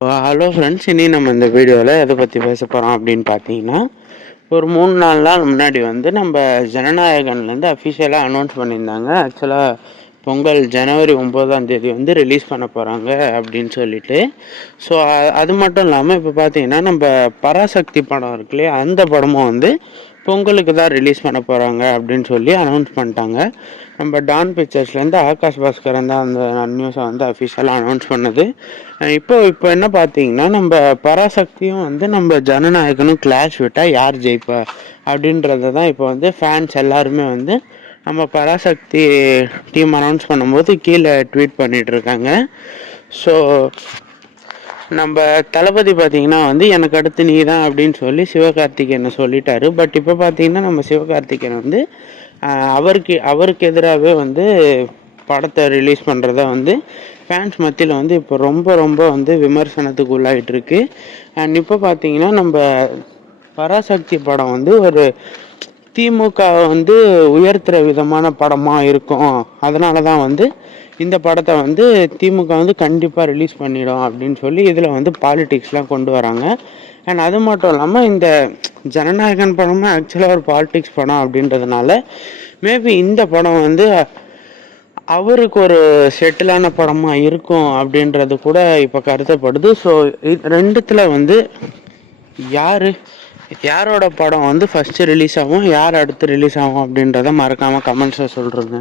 Hello friends இனி நம்ம இந்த வீடியோவில் எதை பற்றி பேச போகிறோம் அப்படின்னு பார்த்தீங்கன்னா ஒரு மூணு நாலு நாள் முன்னாடி வந்து நம்ம ஜனநாயகன்லேருந்து அஃபிஷியலாக அனௌன்ஸ் பண்ணியிருந்தாங்க. ஆக்சுவலாக பொங்கல் ஜனவரி ஒம்போதாம் தேதி வந்து ரிலீஸ் பண்ண போகிறாங்க அப்படின்னு சொல்லிட்டு. ஸோ அது மட்டும் இல்லாமல் இப்போ பார்த்தீங்கன்னா நம்ம பராசக்தி படம் இருக்குல்லையே அந்த படமும் வந்து பொங்கலுக்கு தான் ரிலீஸ் பண்ண போகிறாங்க அப்படின்னு சொல்லி அனௌன்ஸ் பண்ணிட்டாங்க. நம்ம டான் பிக்சர்ஸ்லேருந்து ஆகாஷ் பாஸ்கரன் தான் அந்த நியூஸை வந்து அஃபிஷியலாக அனௌன்ஸ் பண்ணது. இப்போ இப்போ என்ன பார்த்தீங்கன்னா நம்ம பராசக்தியும் வந்து நம்ம ஜனநாயகனும் கிளாஷ் விட்டால் யார் ஜெயிப்பா? அப்படின்றத தான் இப்போ வந்து ஃபேன்ஸ் எல்லாருமே வந்து நம்ம பராசக்தி டீம் அனௌன்ஸ் பண்ணும்போது கீழே ட்வீட் பண்ணிகிட்ருக்காங்க இருக்காங்க. ஸோ நம்ம தளபதி பார்த்தீங்கன்னா வந்து எனக்கு அடுத்து நீ தான் அப்படின்னு சொல்லி சிவகார்த்திகேயனை சொல்லிட்டாரு. பட் இப்போ பார்த்தீங்கன்னா நம்ம சிவகார்த்திகேயன் வந்து அவருக்கு அவருக்கு எதிராகவே வந்து படத்தை ரிலீஸ் பண்ணுறத வந்து ஃபேன்ஸ் மத்தியில் வந்து இப்போ ரொம்ப ரொம்ப வந்து விமர்சனத்துக்கு உள்ளாகிட்டு இருக்கு அண்ட் இப்போ பார்த்தீங்கன்னா நம்ம பராசக்தி படம் வந்து ஒரு திமுக வந்து உயர்த்துகிற விதமான படமாக இருக்கும். அதனால தான் வந்து இந்த படத்தை வந்து திமுக வந்து கண்டிப்பாக ரிலீஸ் பண்ணிடும் அப்படின்னு சொல்லி இதில் வந்து பாலிடிக்ஸ்லாம் கொண்டு வராங்க. அண்ட் அது மட்டும் இல்லாமல் இந்த ஜனநாயகன் படமும் ஆக்சுவலாக ஒரு பாலிடிக்ஸ் படம் அப்படின்றதுனால மேபி இந்த படம் வந்து அவருக்கு ஒரு செட்டிலான படமாக இருக்கும் அப்படின்றது கூட இப்போ கருதப்படுது. ஸோ ரெண்டுத்தில் வந்து யார் யாரோட படம் வந்து ஃபஸ்ட்டு ரிலீஸ் ஆகும் யார் அடுத்து ரிலீஸ் ஆகும் அப்படின்றத மறக்காமல் கமெண்ட்ஸில் சொல்கிறேங்க